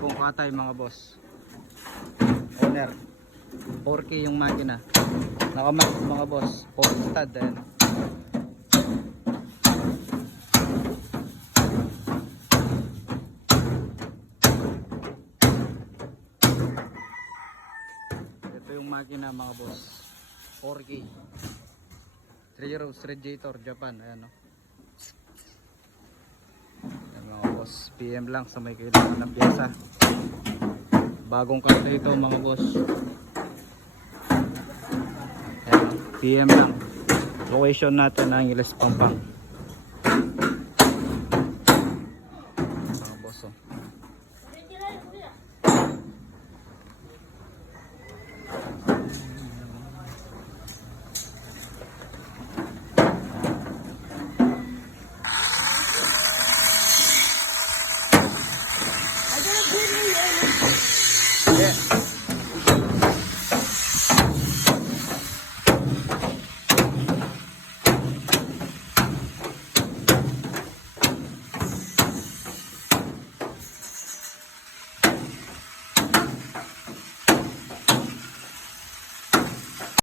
bagong katay mga boss. Owner 4K yung makina, nakamat mga boss, 4 stud. Ayan. Ito yung makina mga boss, 4K 3 rows radiator Japan. Ayan, no? Ayan mga boss, PM lang sa may kailangan ng pyesa. Bagong katay ito mga boss. Ayan, PM lang. Location natin ang Angeles, Pampanga.